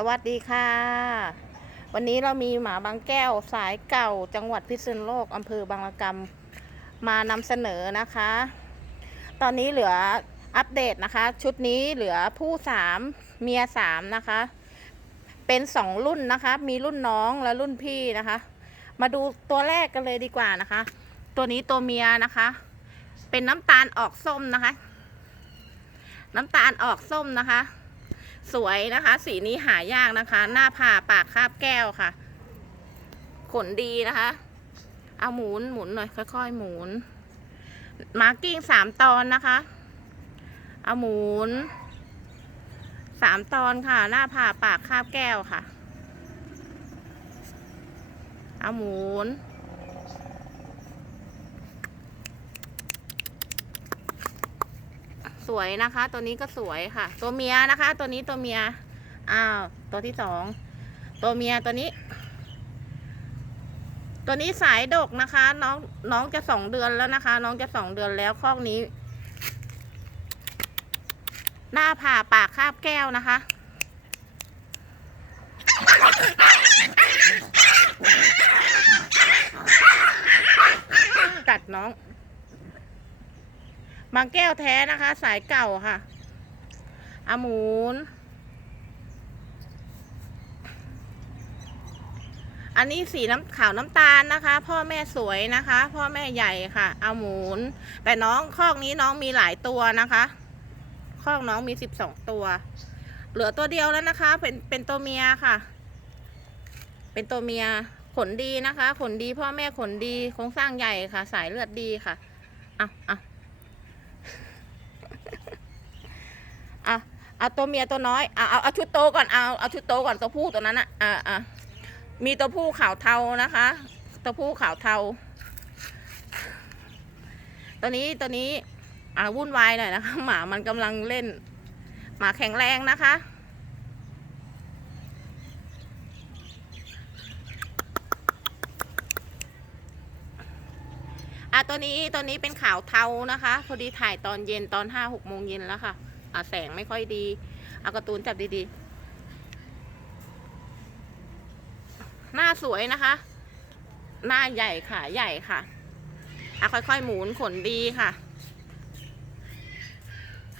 สวัสดีค่ะ วันนี้เรามีหมาบางแก้วสายเก่าจังหวัดพิษณุโลกอำเภอบางละกำมานำเสนอนะคะ ตอนนี้เหลืออัปเดตนะคะ ชุดนี้เหลือผู้สามเมียสามนะคะ เป็นสองรุ่นนะคะ มีรุ่นน้องและรุ่นพี่นะคะ มาดูตัวแรกกันเลยดีกว่านะคะ ตัวนี้ตัวเมียนะคะ เป็นน้ำตาลออกส้มนะคะ น้ำตาลออกส้มนะคะ สวยนะคะ สีนี้หายากนะคะ หน้าผ่าปากคาบแก้วค่ะ ขนดีนะคะ เอาหมุนหมุนหน่อยค่อยๆหมุน มาร์กิ้งสามตอนนะคะ เอาหมุนสามตอนค่ะ หน้าผ่าปากคาบแก้วค่ะ เอาหมุน สวยนะคะ ตัวนี้ก็สวยค่ะ ตัวเมียนะคะ ตัวนี้ตัวเมียอ้าวตัวที่สองตัวเมียตัวนี้ ตัวนี้สายดกนะคะ น้องน้องจะสองเดือนแล้วนะคะ น้องจะสองเดือนแล้วคอกนี้ หน้าผ่าปากคาบแก้วนะคะกัดน้อง บางแก้วแท้นะคะ สายเก่าค่ะอามูนอันนี้สีน้ำขาวน้ำตาลนะคะ พ่อแม่สวยนะคะ พ่อแม่ใหญ่ค่ะอามูนแต่น้องคอกนี้น้องมีหลายตัวนะคะคอกน้องมีสิบสองตัว เหลือตัวเดียวแล้วนะคะ เป็นเป็นตัวเมียค่ะ เป็นตัวเมียขนดีนะคะ ขนดีพ่อแม่ขนดีโครงสร้างใหญ่ค่ะ สายเลือดดีค่ะอะอะ เอาตัวเมียตัวน้อยเอาเอาเอาชุดโตก่อนเอาเอาชุดโตก่อนตัวผู้ตัวนั้นอะอ่าอ่ามีตัวผู้ขาวเทานะคะ ตัวผู้ขาวเทา ตัวนี้ตัวนี้อ่าวุ่นวายหน่อยนะคะหมามันกำลังเล่น หมาแข็งแรงนะคะอะตัวนี้ตัวนี้เป็นขาวเทานะคะ พอดีถ่ายตอนเย็นตอนห้าหกโมงเย็นแล้วค่ะ อะแสงไม่ค่อยดีเอาการ์ตูนจับดีๆ หน้าสวยนะคะ หน้าใหญ่ค่ะ ใหญ่ค่ะอะค่อยๆหมุนขนดีค่ะ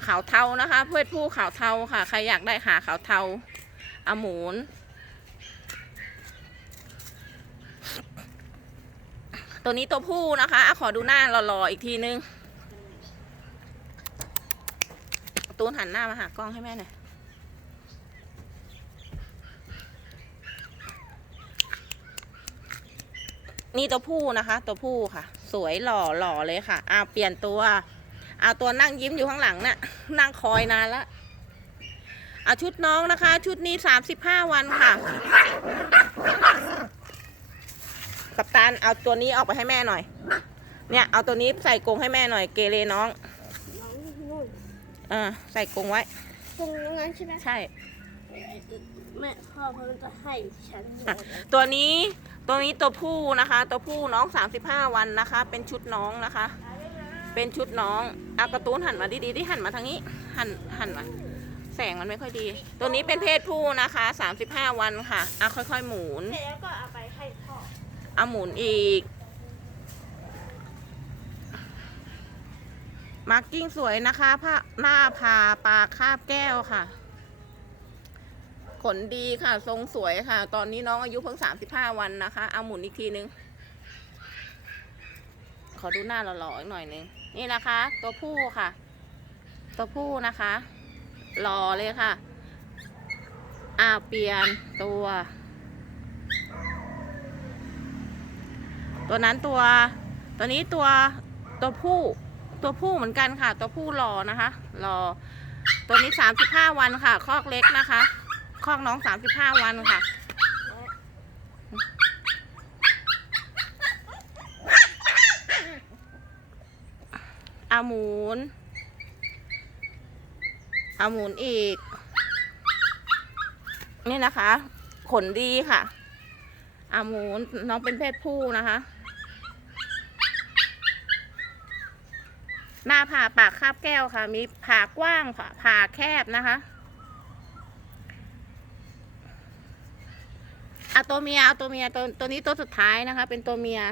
ขาวเทานะคะเพื่อผู้ขาวเทาค่ะ ใครอยากได้หาขาวเทาเอาหมุนตัวนี้ตัวผู้นะคะอะขอดูหน้าหล่อๆอีกทีนึง ตูนหันหน้ามาหากล้องให้แม่หน่อยนี่ตัวผู้นะคะ ตัวผู้ค่ะ สวยหล่อหล่อเลยค่ะอ่าเปลี่ยนตัวเอาตัวนั่งยิ้มอยู่ข้างหลังน่ะนั่งคอยนานละเอาชุดน้องนะคะ ชุดนี้สามสิบห้าวันค่ะ กับตานเอาตัวนี้ออกไปให้แม่หน่อย เนี่ยเอาตัวนี้ใส่กรงให้แม่หน่อยเกเรน้อง เออใส่กรงไว้ ตรงนั้นใช่ไหมใช่ แม่พ่อเขาจะให้ฉันอะตัวนี้ตัวนี้ตัวผู้นะคะ ตัวผู้น้อง 35 วันนะคะ เป็นชุดน้องนะคะ เป็นชุดน้องเอาการะตูนหันมาดีๆที่หันมาทางนี้ หันหันมาแสงมันไม่ค่อยดี ตัวนี้เป็นเพศผู้นะคะ 35 วันค่ะเอาค่อยๆหมุน เสร็จแล้วก็เอาไปให้พ่อ เอาหมุนอีก มาร์กิ้งสวยนะคะผ้าหน้าผาปากคาบแก้วค่ะ ขนดีค่ะ ทรงสวยค่ะ ตอนนี้น้องอายุเพิ่งสามสิบห้าวันนะคะ เอาหมุนอีกทีนึง ขอดูหน้าหล่อๆอีกหน่อยนึง นี่นะคะ ตัวผู้ค่ะ ตัวผู้นะคะหล่อเลยค่ะ อ่าเปลี่ยนตัว ตัวนั้นตัว ตัวนี้ตัวตัวผู้ ตัวผู้เหมือนกันค่ะ ตัวผู้รอนะคะรอตัวนี้สามสิบห้าวันค่ะ คอกเล็กนะคะคอกน้องสามสิบห้าวันค่ะอาหมุนอาหมุนอีก นี่นะคะ ขนดีค่ะอาหมูนน้องเป็นเพศผู้นะคะ หน้าผ่าปากคาบแก้วค่ะ มีผ่ากว้างค่ะผ่าแคบนะคะเอาตัวเมียเอาตัวเมียตัวตัวนี้ตัวสุดท้ายนะคะ เป็นตัวเมีย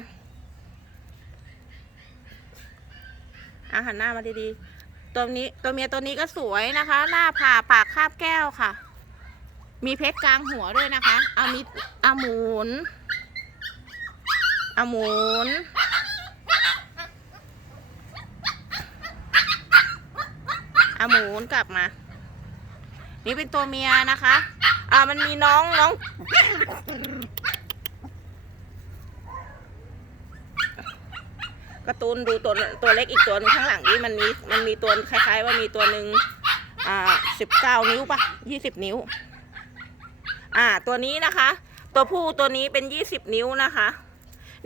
อาหันหน้ามาดีๆ ตัวนี้ตัวเมียตัวนี้ก็สวยนะคะ หน้าผ่าปากคาบแก้วค่ะ มีเพชรกลางหัวด้วยนะคะ เอามีเอาหมุนเอาหมุน เอา หมุนกลับมา นี่เป็นตัวเมียนะคะ อ่ามันมีน้องน้อง กร์ตูนดูตัวตัวเล็กอีกตัวนึงข้างหลังนี่มันมีมันมีตัวคล้าย ๆ ว่ามีตัวหนึ่งอ่าสิบเก้านิ้วปะยี่สิบนิ้ว อ่า ตัวนี้นะคะ ตัวผู้ตัวนี้เป็นยี่สิบนิ้วนะคะ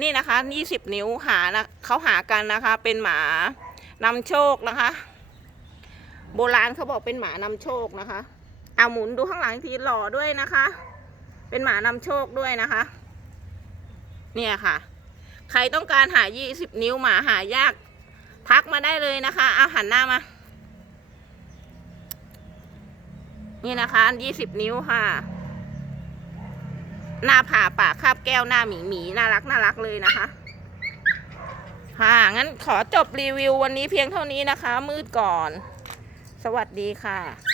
นี่นะคะยี่สิบนิ้วหานะเขาหากันนะคะ เป็นหมานำโชคนะคะ โบราณเขาบอกเป็นหมานำโชคนะคะเอาหมุนดูข้างหลังอีกทีหล่อด้วยนะคะ เป็นหมานำโชคด้วยนะคะ เนี่ยค่ะ ใครต้องการหา20นิ้วหมาหายาก ทักมาได้เลยนะคะเอาหันหน้ามา นี่นะคะ20นิ้วค่ะ หน้าผ่าปากคาบแก้วหน้าหมีหมีน่ารักน่ารักเลยนะคะค่ะงั้นขอจบรีวิววันนี้เพียงเท่านี้นะคะ มืดก่อน สวัสดีค่ะ